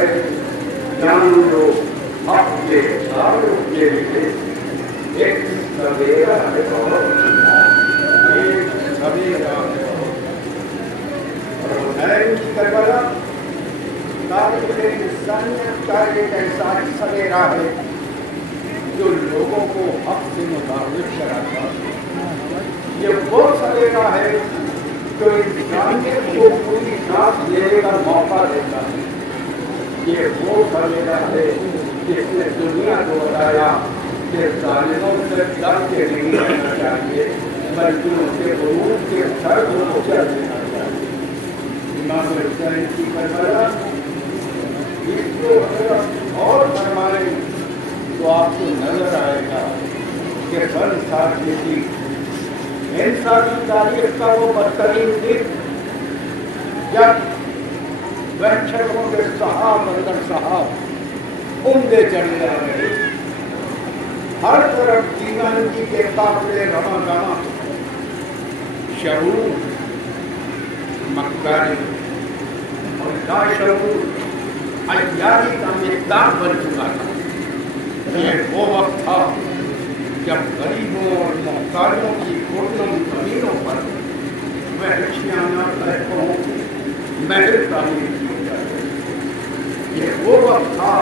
ہے جان لو حق کے ساروں کے لیے ایک سویرا ہے ایک سویرا ہے اور حسین کی کربلا تاریخ انسانیت کا ایک ایسا سویرا ہے جو لوگوں کو حق سے متعارف کراتا ہے. یہ وہ سویرا ہے جو انسانیت کو پوری سانس لینے کا موقع دیتا ہے. یہ وہ سویرا ہے جس نے دنیا کو بتایا کہ ظالموں سے ڈر کے نہیں رہنا چاہیے بلکہ ان کے غرور کے سر کو چڑھ دینا چاہیے. امام حسین کی کربلا اس کو اگر اور فرمائیں تو آپ کو نظر آئے گا کہ ہر ساتھی تھی انسانی تاریخ کا وہ بدترین دن جب وحشتوں کے صحاب اندر صحاب عمدے چڑھے آ رہے ہر طرف دیوانگی کے قافلے رواں رواں شعور مکاری اور لاشعور عیاری کا میدان بن چکا تھا. یہ وہ وقت تھا جب غریبوں اور محتاجوں کی گھٹنوں زمینوں پر وحشیانہ لہروں محل تعمیر کی جاتی. یہ وہ وقت تھا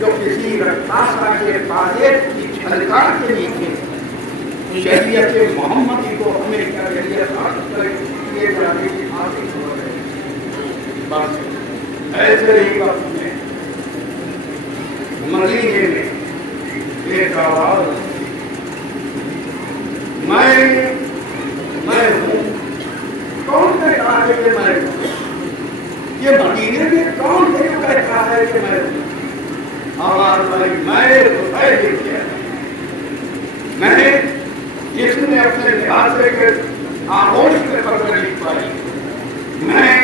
جو کسی رقاصہ کے پایت کی چھلکار کے نیچے شریعت محمدی کو ہمیں کیے جانے کی حاصل ہو رہے. بس ایسے ہی وقت میں مدینے میں ایک آواز میں ہوں. کون کہتا ہے کہ میں ہوں؟ یہ مدینے میں کون ہے جو کہتا ہے کہ میں ہوں؟ آواز بھائی میں جس نے اپنے لحاظے کے آغوش میں پکڑی پائی میں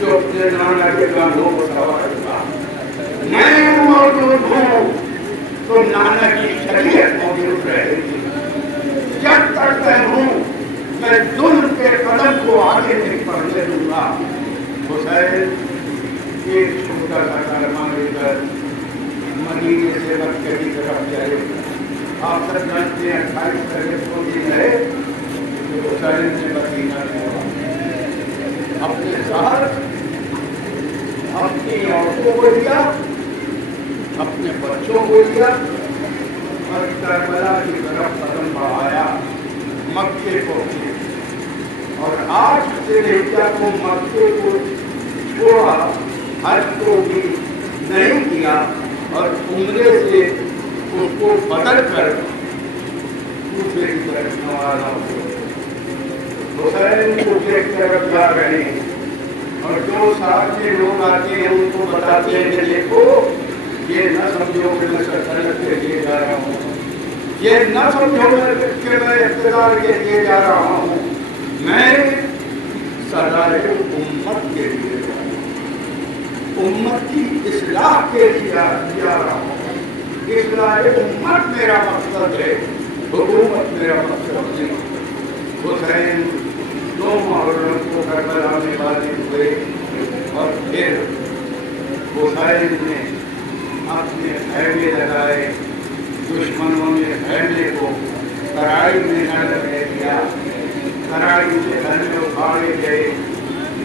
جو اپنے نانا کے کاندھوں کو سوار ہوا میں موجود ہوں تو نانا کی شریعت موجود رہے گی. جب تک میں ہوں میں ظلم کے قدم کو آگے نہیں بڑھنے دوں گا. حسین ایک چھوٹا سا کلمہ لے کر مدینے سے مکے کی طرف جائے. آپ سب جانتے ہیں 28 تاریخ کو دن ہے کہ حسین نے مدینہ چھوڑا. اپنے ساتھ اپنی عورتوں کو لیا اپنے بچوں کو لیا اور کربلا کی طرف قدم بڑھایا. مکے کو اور آج سے جب وہ مکے کو چھوڑا حج کو بھی نہیں کیا اور عمرے سے اس کو بدل کر دوسرے کی طرف نوالا ہو. حسین کو ایک طرف جا رہے ہیں اور جو ساتھ میں لوگ آتے ہیں ان کو بتاتے ہیں کہ دیکھو یہ نہ سمجھو کہ میں سلطنت کے لیے جا رہا ہوں. یہ نہ سمجھو کہ میں اقتدار کے لیے جا رہا ہوں. میں سردار امت کے لیے جا رہا ہوں. امت کی اصلاح کے لیے جا رہا ہوں. اصلاح امت میرا مقصد ہے حکومت میرا مقصد نہیں. حسین 2 محرم کو کربلا میں غالب ہوئے اور پھر حسین نے اپنے خیمے لگائے. دشمنوں نے خیمے کو ترائی میں نہ لگے دیا. ترائی سے خیمے اکھاڑے گئے.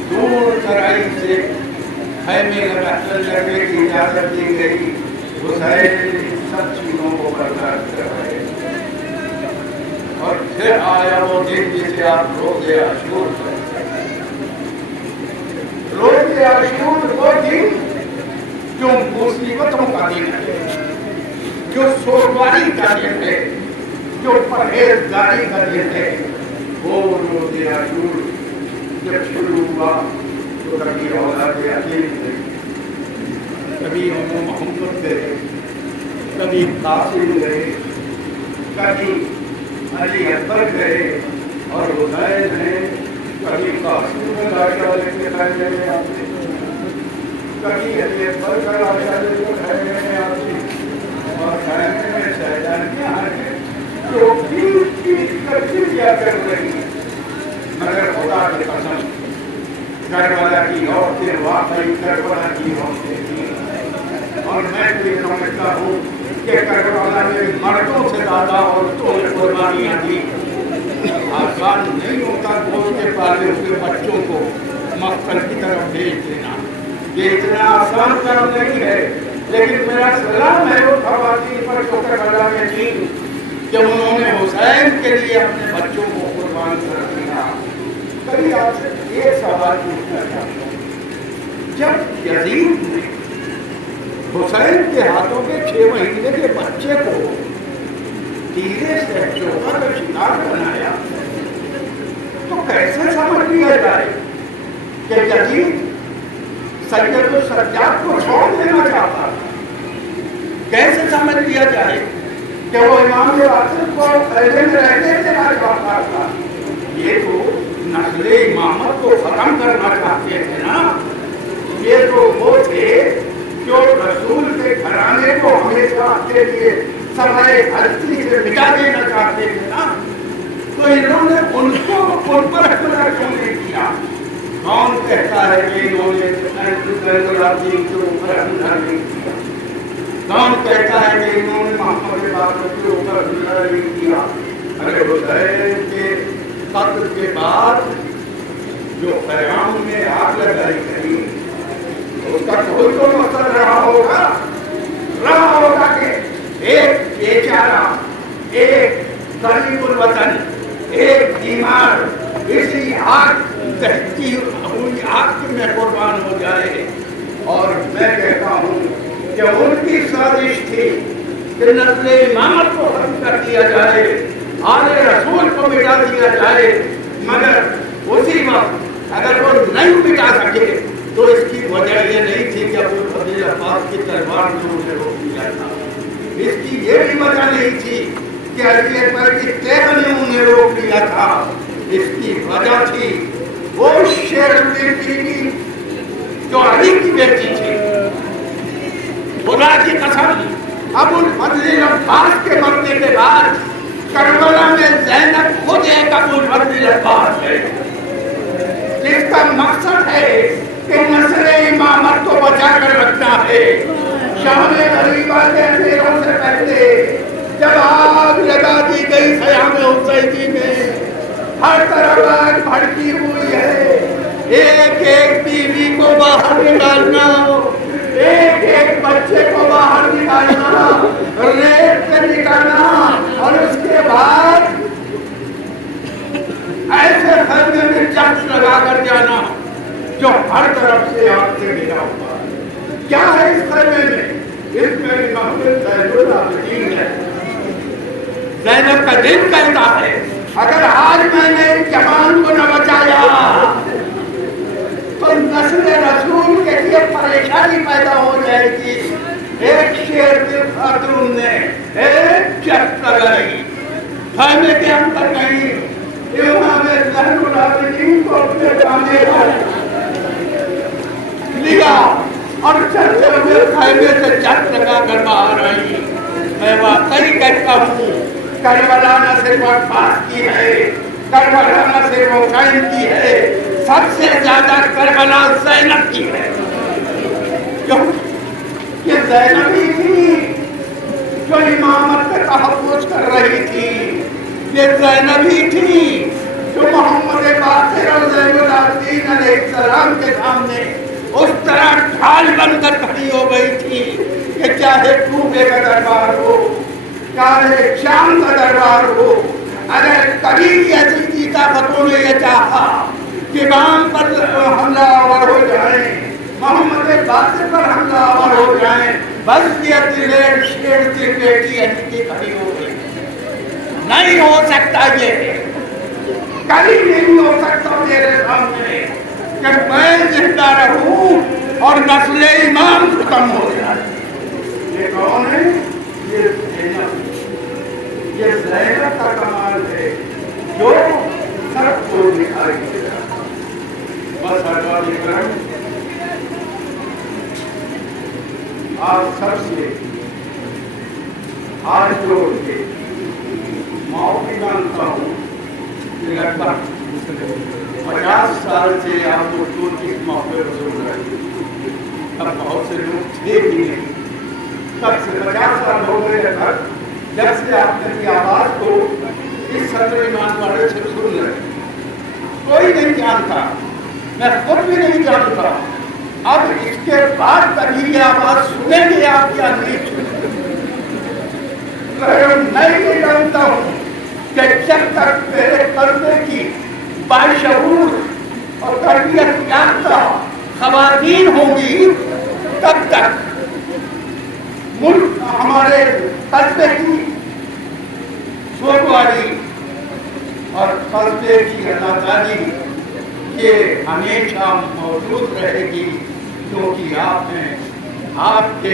دور ترائی سے خیمے لگنے کی اجازت دی گئی. حسین نے سب چیزوں کو برداشت کرائے اور پھر آیا وہ دن جسے آپ روزے عاشور کہتے ہیں. روزے عاشور وہ دن جو مصیبتوں کا دن ہے, جو سوگواری کا دن ہے, جو پرہیزگاری کا دن ہے. وہ روزے عاشور جب شروع ہوا تو کبھی اولاد عقیل گئی, کبھی محمد گئے, کبھی قاسم گئے, کبھی علی اکبر گئے اور حسین ہیں کبھی قاسم میں لاشا لے کے خیمے میں آتے, کبھی علی اکبر کا لاشا لے کے خیمے میں آتے اور خیمے میں شہزادیاں ہیں جو پیٹ پیٹ کر دیا کر رہی ہیں. مگر خدا کی قسم करबला की औरतें वाकई करबला की औरतें थी। और मैं तो ये समझता हूँ कि करबला में मर्दों से ज्यादा औरतों ने कुर्बानियाँ दी। आसान नहीं होता दोस्त के पाले हुए बच्चों को मक्तल की तरफ भेज देना, ये इतना आसान काम नहीं है। लेकिन मेरा सलाम है वो खवातीन पर जो करबला में थी कि उन्होंने हुसैन के लिए अपने बच्चों को कुर्बान कर दिया। कभी आपसे ये सवाल पूछना चाहता हूँ, जब यजीद ने हुसैन के हाथों के 6 महीने के बच्चे को तीरे से चोखा का शिकार बनाया, तो कैसे समझ लिया जाए कि यजीद सैयद सज्जाद को छोड़ देना चाहता था? कैसे समझ लिया जाए कि वो इमाम राशिद को खैमे में रहने देना चाहता था? ये तो नस्ले इमामत को खत्म करना चाहते थे ना। ये तो वो थे जो रसूल के घराने को हमेशा के लिए समय हस्ती से मिटा देना चाहते थे ना। तो इन्होंने उनको उन पर हमला क्यों नहीं किया? कौन कहता है कि इन्होंने सैयदुल के ऊपर हमला नहीं किया? कौन कहता है कि इन्होंने मोहम्मद बाबर के ऊपर हमला नहीं किया? अरे हुसैन के कत्ल के बाद जो पैगाम में आग लगाई गई उसका कोई तो मकसद रहा होगा कि एक बेचारा, एक गरीबुल वतन, एक बीमार इसी आग दहती हुई आग में कुर्बान हो जाए। और मैं कहता हूँ कि उनकी साजिश थी कि नस्ले इमामत को खत्म कर दिया जाए, आले रसूल को मिटा दिया जाए। मगर उसी वक्त अगर वो नहीं मिटा सके तो इसकी वजह ये नहीं थी कि अबू फजल अब्बास की तलवार में उन्हें रोक दिया था। इसकी ये भी वजह नहीं थी कि अली अकबर की तेग ने उन्हें रोक दिया था। इसकी वजह थी वो शेरुद्दीन की जो अली की बेटी थी। खुदा की कसम, अबू फजल अब्बास के मरने के बाद करबला में ज़ैनब खुद एक अबू फजल अब्बास है, जिसका मकसद है कि नस्ल इमामत को बचा कर रखना है। शाम गरीबा के अंधेरों से पहले जब आग लगा दी गई ख़याम हुसैनी में, हर तरफ आग भड़की हुई है। एक एक बीवी को बाहर निकालना, एक एक बच्चे को बाहर निकालना, रेत से निकालना, और उसके बाद ऐसे खैमे में चक्स लगा कर जाना जो हर तरफ से आग से घिरा हुआ है। क्या है इस खैमे में? इसमें मोहम्मद ज़ैनुल आबिदीन है। ज़ैनब का दिल कहता है अगर आज मैंने जवान को न बचाया तो नस्ल रसूल के लिए परेशानी पैदा हो जाएगी। एक शेर की खातून ने एक चक लगाई, खैमे के अंदर गई, इमाम ज़ैनुल आबिदीन को अपने कांधे पर लिया और चलते हुए खैमे से चक लगा कर बाहर आई। मैं वाकई कहता हूँ करबला न सिर्फ अब्बास की है, करबला न सिर्फ हुसैन की है, सबसे ज्यादा करबला ज़ैनब की है। क्यों? ये ज़ैनब ही थी जो इमामत का तहफ़्फ़ुज़ कर रही थी। ये ज़ैनब ही थी जो मोहम्मद बाक़िर और ज़ैनुल आबिदीन अलैहिस्सलाम के सामने उस तरह ढाल बनकर खड़ी हो गई थी कि चाहे कूफे का दरबार हो, चाहे शाम का दरबार हो, अगर कभी ऐसी ताकतों ने यह चाहा कि इमाम पर हमलावर हो जाए, मोहम्मद बाक़िर पर हमलावर हो जाए, बस ये दिलेर शेर की बेटी ऐसी खड़ी हो गई। नहीं हो सकता, ये कभी नहीं हो सकता मेरे सामने कि मैं जिंदा रहूं और नस्ले इमाम खत्म हो जाए। ये कौन है? ये ज़ैनब। ये ज़ैनब का कमाल है जो सबको दिखाई दे रहा। बस आप सबसे हाथ जोड़ के माफी मांगता हूँ कि लगभग 50 साल से आप उर्दू इस मौके पर सुन रहे हैं। अब बहुत से लोग थे भी नहीं, तब से 50 साल हो गए लगभग जब से आपने की आवाज को इस सदर ईमान वाले से सुन रहे। कोई नहीं जानता, मैं खुद भी नहीं जानता। अब इसके बाद कभी ये आवाज सुनेंगे आप या नहीं सुनेंगे, मैं नहीं जानता हूँ कि जब तक मेरे कर्मे की बाशऊर और तरबियत याफ्ता खवातीन होंगी तब तक मुल्क हमारे कस्बे की सोगवारी और कस्बे की अदाकारी ये हमेशा मौजूद रहेगी, क्योंकि आप हैं। आपके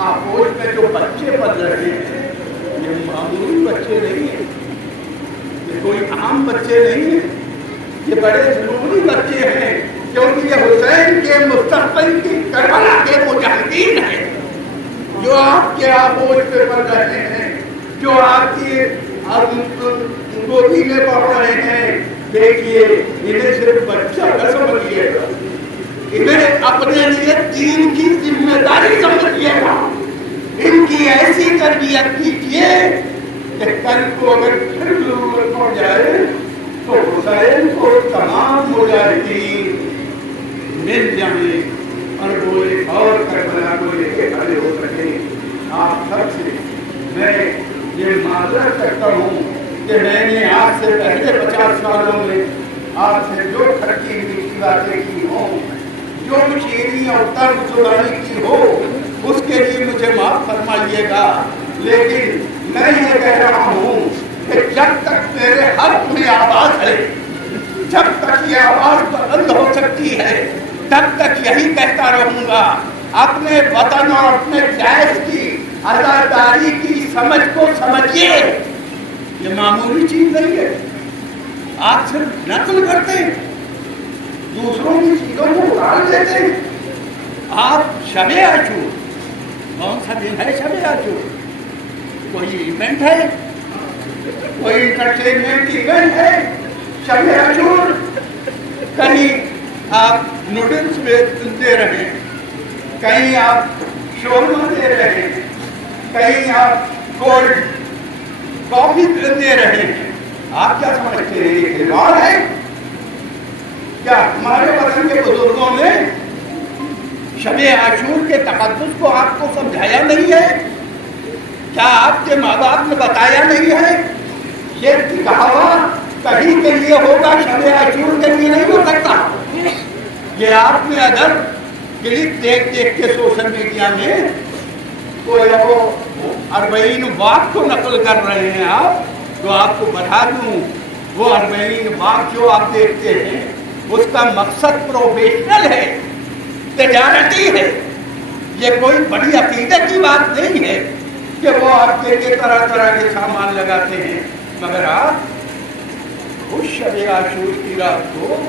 आपोश में जो बच्चे पढ़ रहे हैं ये मामूली बच्चे नहीं हैं, ये कोई आम बच्चे नहीं हैं, ये बड़े जरूरी बच्चे हैं, क्योंकि ये हुसैन के मुस्तक़बिल की करबला के मुजाहिदीन हैं जो आपके आपोश पे पढ़ रहे हैं, जो आपकी गोदी में पढ़ रहे हैं। देखिए, इन्हें सिर्फ बच्चा न समझिएगा, इन्हें अपने लिए दीन की जिम्मेदारी समझिएगा। इनकी ऐसी तरबियत कीजिए कि कल को अगर फिर जरूरत पड़ जाए तो हुसैन को तमाम मुजाहिदीन मिल जाए और वो एक और करबला को लेके खड़े हो सके। आप सबसे मैं ये माजरत करता हूँ कि मैंने आज से पहले 50 सालों में आपसे जो खट्टी मीठी बातें की हों, जो शीरी और तर्क जुबानी की हो, उसके लिए मुझे माफ फरमाइएगा। लेकिन मैं ये कह रहा हूँ कि जब तक मेरे हक में आवाज है, जब तक ये आवाज बुलंद हो सकती है, तब तक यही कहता रहूंगा। अपने वतन और अपने देश की आजादारी की समझ को समझिए, ये मामूली चीज नहीं है। आप सिर्फ नकल करते हैं, दूसरों की चीजों को उड़ाल देते हैं। आप शबे आशूर, कौन सा दिन है शबे आशूर? कोई इवेंट है, कोई इंटरटेनमेंट इवेंट है शबे आशूर? कहीं आप नूडल्स दे रहे हैं, कहीं आप शोरमा दे रहे हैं, कहीं आप कोल्ड कॉफी दे रहे हैं। आप क्या समझते हैं ये खिलवाड़ है? क्या हमारे वतन के बुजुर्गों ने शबे आशूर के तकद्दुस को आपको समझाया नहीं है? क्या आपके माँ बाप ने बताया नहीं है? ये दिखावा कहीं के लिए होगा, शबे आशूर के लिए नहीं हो सकता। ये आपने अगर क्लिप देख देख के सोशल मीडिया में कोई वो 40 बात को नकल कर रहे हैं आप, तो आपको बता दूं वो 40 बात जो आप देखते हैं उसका मकसद प्रोफेशनल है, तिजारती है। ये कोई बड़ी अकीदत की बात नहीं है कि वो आपके लिए तरह तरह के सामान लगाते हैं। मगर आप उस शबे आशूर की रात को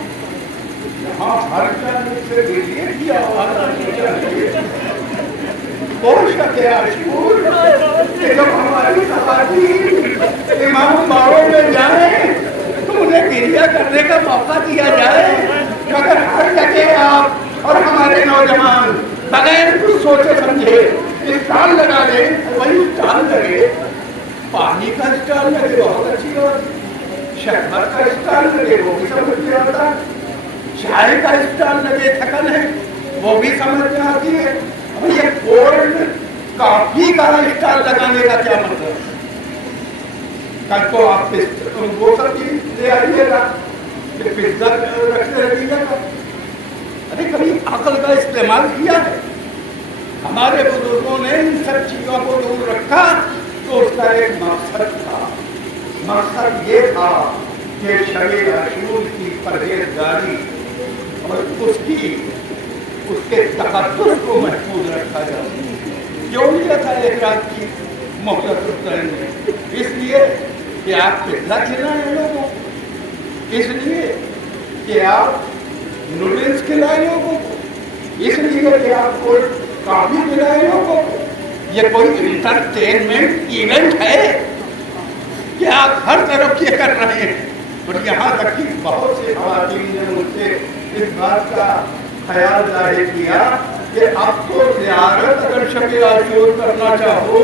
यहाँ हर जानब से देखिए कि आवाज आनी चाहिए। वो शबे आशूर जब हमारी खवातीन इमाम बाड़ों में जाए तो उन्हें गिरिया करने का मौका दिया जाए। अगर हर जगह आप और हमारे नौजवान बगैर कुछ सोचे समझे स्टॉल लगा ले, वही स्टॉल लगे, पानी का स्टॉल लगे, बहुत अच्छी बात। शरबत का स्टॉल लगे, वो भी समझ में आता। चाय का स्टॉल लगे, थकन है, वो भी समझ में आती है। अब ये कोल्ड कॉफी का स्टॉल लगाने का क्या मतलब? कल को आप वो सब चीज ले आइएगा, पिज्जा रखते रहिएगा। अरे कभी अकल का इस्तेमाल किया है? हमारे बुजुर्गों ने इन सब चीजों को दूर रखा तो उसका एक मकसद था। मकसद ये था कि शबे आशूर की परहेजगारी और उसके तकद्दुस को महफूज रखा जाए। क्यों लिया था एक रात की मोहलत हुसैन ने? इसलिए कि आप पिज्जा खिलाएं लोगों, इसलिए कि आप नूडल्स खिलाएं लोगों को, इसलिए कि आप कोई कॉफी खिलाएं लोगों को। ये कोई इंटरटेनमेंट इवेंट है कि आप हर तरफ ये कर रहे हैं? اور یہاں تک کہ بہت سی خواتین نے مجھ سے اس بات کا خیال ظاہر کیا کہ اب تو زیارت اگر شب عاشور کرنا چاہو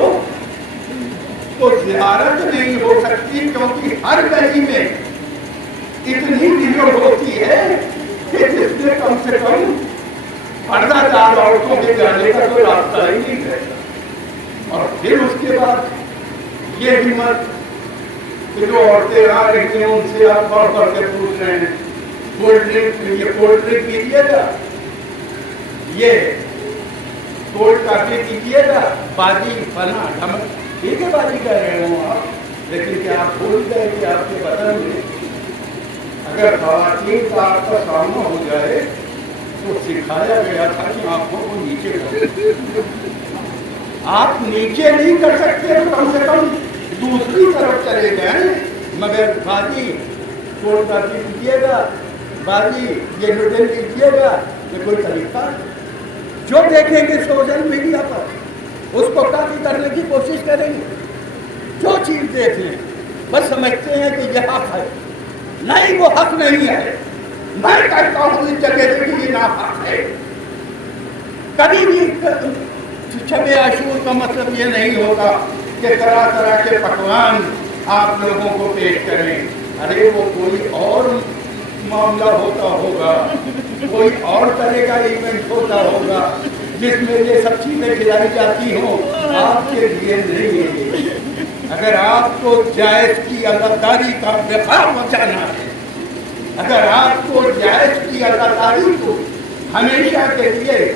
تو زیارت نہیں ہو سکتی، کیونکہ ہر گلی میں اتنی بھیڑ ہوتی ہے کہ جس میں کم سے کم پردہ دار عورتوں کے جانے کا کوئی راستہ ہی نہیں رہتا۔ اور پھر اس کے بعد یہ ہمت کہ جو عورتیں آ رہی ہیں ان سے آپ بڑھ بڑھ کے پوچھ رہے ہیں کولڈ ڈرنک پیجیے گا، یہ کولڈ کافی پیجیے گا، باجی فلاں ڈھمک، ٹھیک ہے باجی کہہ رہے ہوں آپ، لیکن کیا آپ بھول گئے کہ آپ کے بدن میں اگر خواتین کا آپ کا سامنا ہو جائے تو سکھایا گیا تھا کہ آنکھوں کو نیچے کرو، آپ نیچے نہیں کر سکتے تو کم سے کم دوسری طرف چلے جائیں، مگر باجی کولڈ کافی پیجیے گا، باجی یہ نوڈل لیجیے گا، یہ کوئی طریقہ جو دیکھیں گے سوشل میڈیا پر اس کو کافی کرنے کی کوشش کریں گے، جو چیز دیکھ لیں بس سمجھتے ہیں کہ یہ حق ہے، نہیں وہ حق نہیں ہے، میں کہتا ہوں اس جگہ سے کہ یہ ناحق ہے۔ کبھی بھی شب عاشور کا مطلب یہ نہیں ہوتا کہ طرح طرح کے پکوان آپ لوگوں کو پیش کریں، ارے وہ کوئی اور معاملہ ہوتا ہوگا، کوئی اور طرح کا ایونٹ ہوتا ہوگا جس میں یہ سب چیزیں کھلائی جاتی ہوں، آپ کے لیے نہیں ہے۔ اگر آپ کو جائز کی ازاداری کا دفاع بچانا ہے، اگر آپ کو جائز کی ازاداری کو ہمیشہ کے لیے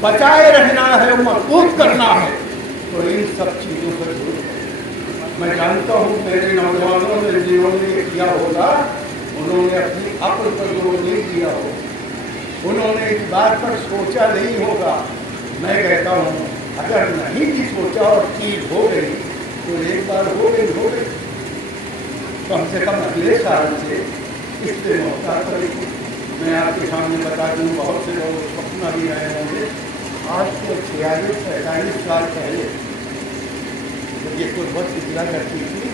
بچائے رہنا ہے، محفوظ کرنا ہے، تو ان سب چیزوں پر دور ہے۔ میں جانتا ہوں میرے نوجوانوں نے جنہوں نے یہ کیا ہوگا انہوں نے اپنی عقل پر زور نہیں دیا ہوگا، انہوں نے اس بات پر سوچا نہیں ہوگا۔ میں کہتا ہوں اگر نہیں بھی سوچا اور چیز ہو گئی تو ایک بار ہو گئی کم سے کم اگلے سال سے اس سے محتاط رہی۔ میں آپ کے سامنے بتا دوں بہت سے لوگ سپنا بھی آئے ہوں گے، آج سے 46-47 سال پہلے جب یہ قربت اطلاع کرتی تھی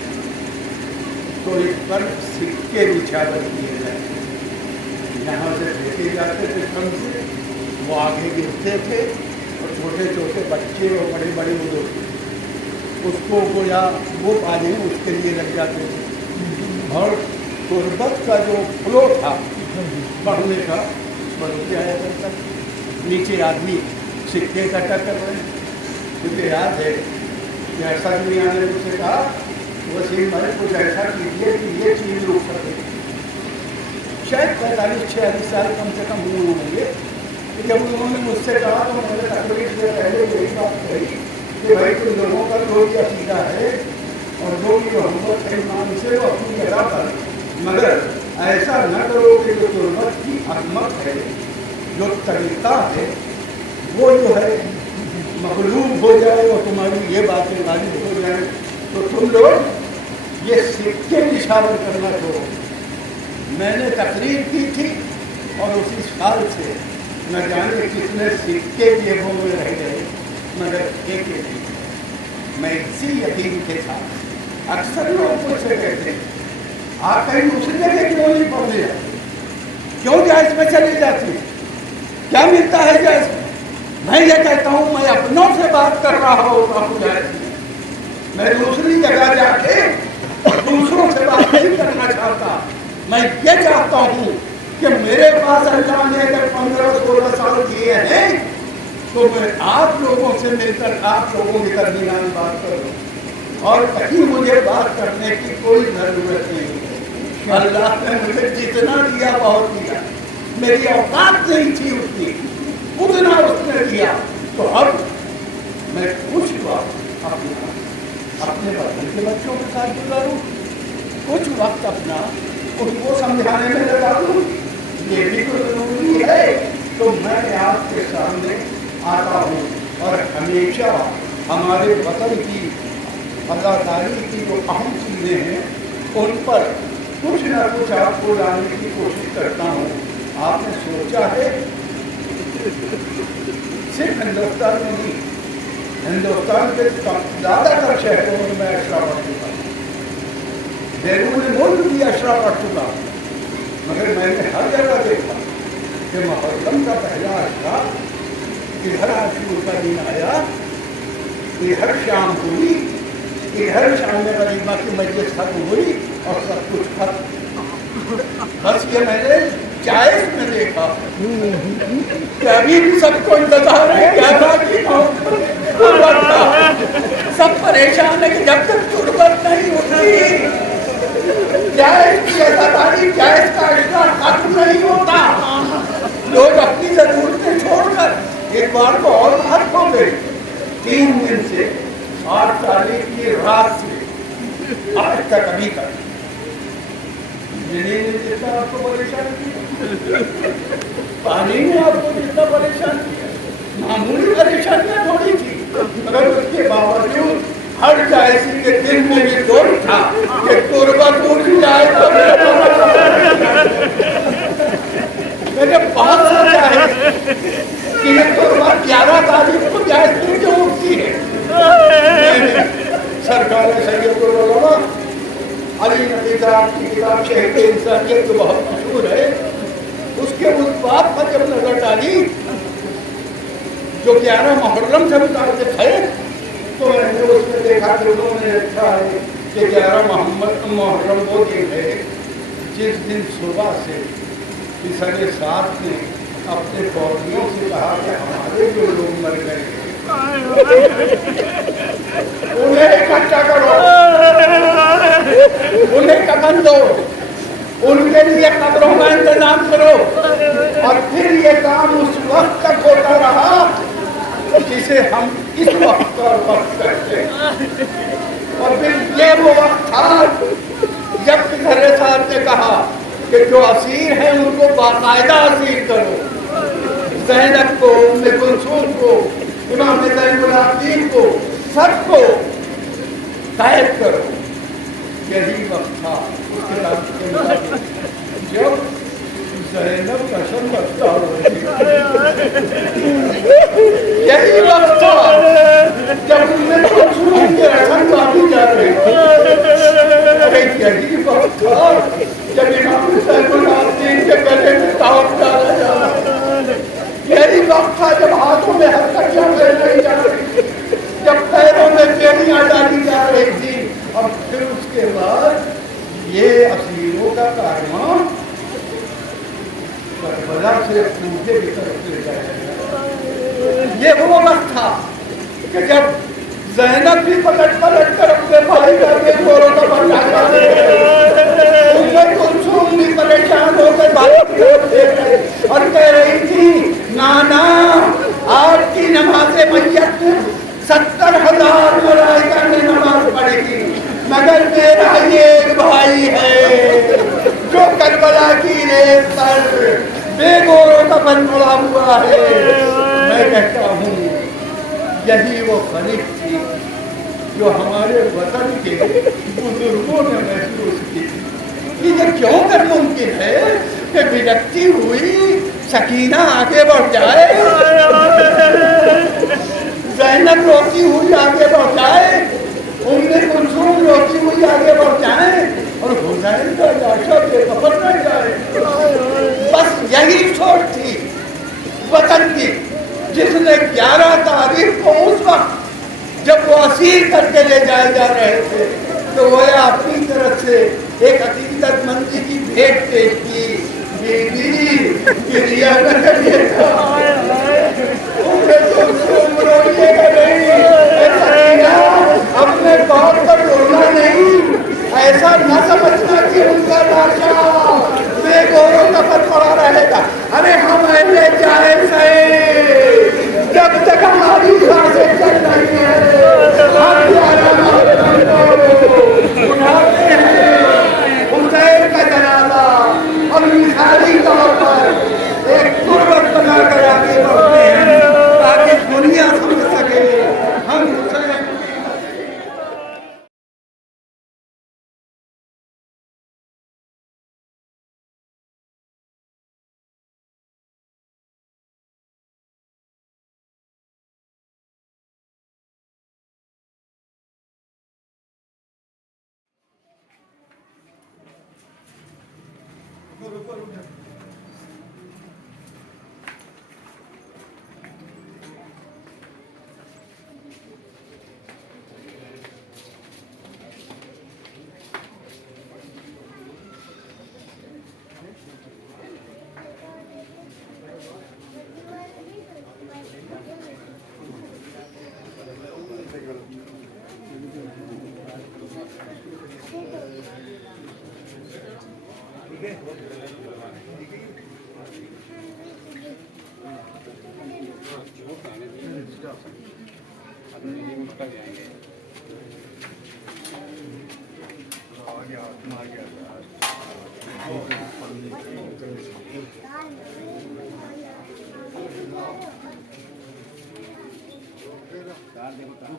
تو اس پر سکے نچھاور کیے جاتے، یہاں سے دیکھے جاتے تھے کم سے، وہ آگے گرتے تھے اور چھوٹے چھوٹے بچے اور بڑے بڑے لوگ اس کو گویا وہ پانے اس کے لیے لگ جاتے تھے، اور قربت کا جو فلو تھا بڑھنے کا بڑھتے آیا کرتا، نیچے آدمی سکے اکٹھا کر رہے ہیں۔ مجھے یاد ہے کہ ایسا دنیا نے مجھ سے کہا وسیم بھائی کچھ ایسا کیجیے کہ یہ چیز رک سکے۔ شاید 45-46 سال کم سے کم ہوئے ہوں گے کہ جب انہوں نے مجھ سے کہا تو میں نے تقریر سے پہلے یہی بات کہی کہ بھائی تم لوگوں کا جو بھی عقیدہ ہے اور جو بھی محبت ہے ایمان سے وہ اپنی جگہ پر، مگر ایسا نہ کرو کہ جو تربت کی عظمت ہے، جو طریقہ ہے، وہ جو ہے مغلوب ہو جائے اور تمہاری یہ باتیں غالب ہو جائیں تو تم لوگ یہ سکے نشاور کرنا چھوڑو۔ میں نے تقریر کی تھی اور اسی سال سے نہ جانے کتنے سکے جیبوں میں رہ گئے، مگر ایک میں اسی یقین کے ساتھ اکثر لوگ مجھ سے کہتے ہیں آپ کہیں دوسری جگہ کیوں نہیں پڑھنے جاتے، کیوں جائز میں چلے جاتی ہیں، کیا ملتا ہے جائز میں؟ میں یہ کہتا ہوں میں اپنوں سے بات کر رہا ہوں جائز میں دوسری جگہ جا کے دوسروں سے بات نہیں کرنا چاہتا۔ میں یہ چاہتا ہوں کہ میرے پاس اللہ نے اگر 15-16 سال دیے ہیں تو میں آپ لوگوں سے مل کر آپ لوگوں کی درمیان بات کروں، اور کہیں مجھے بات کرنے کی کوئی ضرورت نہیں ہے۔ اللہ نے مجھے جتنا دیا بہت دیا، میری اوقات نہیں تھی اتنی، اتنا اس نے دیا، تو اب میں کچھ وقت اپنے بدن کے بچوں کے ساتھ گزاروں، کچھ وقت اپنا ان کو سمجھانے میں لگا دوں، یہ بھی تو ضروری ہے۔ تو میں آپ کے سامنے آتا ہوں اور ہمیشہ ہمارے وطن کی ازاداری کی جو اہم چیزیں ہیں ان پر کچھ نہ کچھ آپ کو لانے کی کوشش کرتا ہوں۔ آپ نے سوچا ہے صرف ہندوستان میں نہیں، ہندوستان کے زیادہ تر شہروں میں ایسا وقت ہوتا ہے، बैरून मुल्क भी अशरा पढ़ चुका, मगर मैंने हर जगह देखा कि मुहर्रम का पहला अशरा इधर आशूर का दिन आया, इधर शाम हुई, इधर शाम गरीबा की मजलिस खत्म हुई और सब कुछ खत्म। बस ये मैंने जायज में देखा कि अभी भी सबको इंतजार है क्या था कि सब परेशान है कि जब तक तुरबत नहीं होती जायज की ऐसादारी जायज का अशरा खत्म नहीं होता। लोग अपनी जरूरतें छोड़कर एक बार को और बाहर हो गए। 3 दिन से 8 तारीख की रात से आज तक अभी तक जितना आपको परेशान किया, पानी ने आपको जितना परेशान किया, मामूली परेशानियां थोड़ी थी, मगर उसके बावजूद हर जायसी के दिल में ये दौर था कि तुरबत टूट जाए तो मैंने बहुत सोचा है कि ये तुरबत 11 तारीख को जायसी क्यों उठती है। सरकार सैयदुल उलमा अली नबी साहब की किताब शहीद इंसानियत जो बहुत मशहूर है, उसके उस बात पर जब नजर डाली जो 11 मुहर्रम से मुताबिक है, तो मैंने उसमें देखा कि उन्होंने लिखा है कि 11 मुहर्रम वो दिन है जिस दिन सुबह से किसी साथ ने अपने फौजियों से कहा कि हमारे जो लोग मर गए उन्हें इकट्ठा करो, उन्हें कफन दो, उनके लिए कब्रों का इंतजाम करो। और फिर ये काम उस वक्त तक होता रहा जिसे हम इस वक्त और वक्त करते हैं। और फिर ये वो वक्त था जब घरे साहब ने कहा कि जो असीर हैं उनको बाकायदा असीर करो, ज़ैनब को, उम्मे कुलसूम को, इमाम ज़ैनुल आबिदीन को, सबको कैद करो। यही वक्त था उस किताब के मुताबिक जब ज़ैनब का शर्म लगता हो रही, यही वक्त था जब उम्मे कुलसूम के रखन बांधी जा रही थी, यही वक्त था जब इमाम ज़ैनुल आबिदीन के गले में ताव डाला जा रहा, यही वक्त था जब हाथों में हथकड़ियां पहनाई जा रही, जब पैरों में बेड़ियां डाली जा रही थी। और फिर उसके बाद ये असीरों का कारवां करबला से कूफे की तरफ ले जाया। ये वो वक्त था कि जब ज़ैनब भी पलट पलट कर अपने भाई का बेगोरों का बचाया, उम्मे कुलसूम भी परेशान होकर भाई की तरफ देख रहे और कह रही थी, नाना आपकी नमाज़े मैयत 70,000 मलाइका ने नमाज पढ़ेगी, मगर मेरा ये एक भाई है जो करबला की रेत पर बेगोरों का बन पड़ा हुआ है। मैं कहता हूँ यही वो खलीफ थी जो हमारे वतन के बुजुर्गों ने महसूस की कि ये क्यों कर मुमकिन है कि बिरक्ति हुई सकीना आगे बढ़ जाए, ज़ैनब रोती हुई आगे बढ़ जाए, उम्मे कुलसूम रोती हुई आगे बढ़ जाए और हुसैन का लाशा बेखबर रह जाए। बस यही सोच थी वतन की, जिसने 11 तारीख को उस वक्त जब वो असीर करके ले जाए जा रहे थे तो वो अपनी तरफ से एक अकीदतमंदी की भेंट पेश की, बीबी गिरिया न करिएगा, अपने बाप पर रोना नहीं, ऐसा न समझना कि उनका लाशा बेगोरों का पर पड़ा रहेगा। अरे हम ऐसे जाए जब तक हमारी सांसें चल रही है हम उठाते हैं हुसैन का जनाजा और मिसाली तौर पर एक तुरबत बना कर आगे बढ़ते हैं ताकि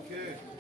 Okay.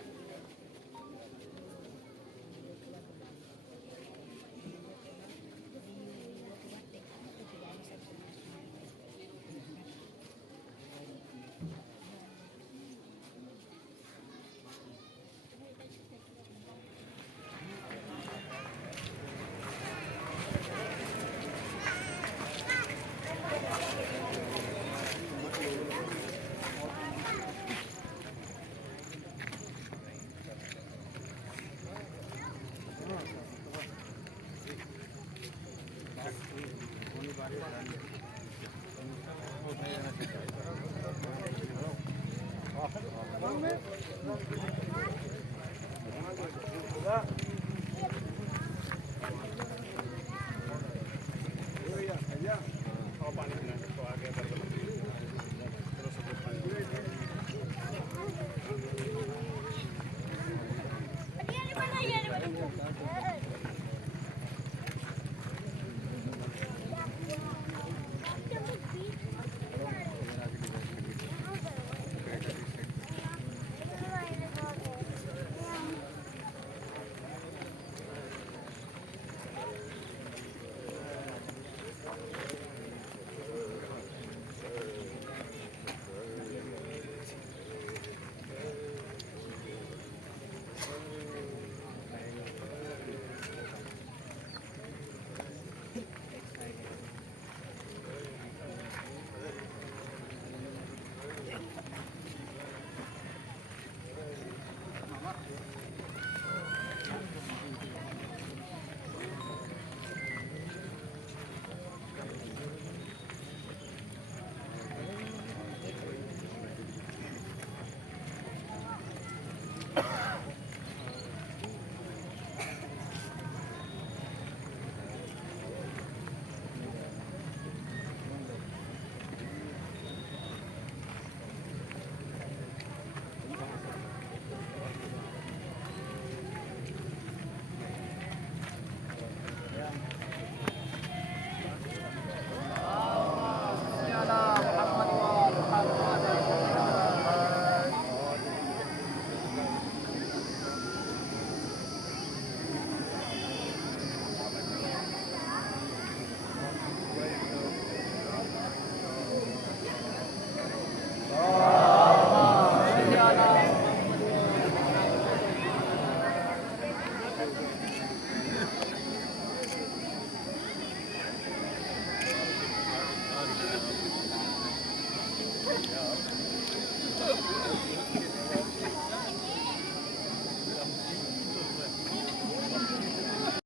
Dạ.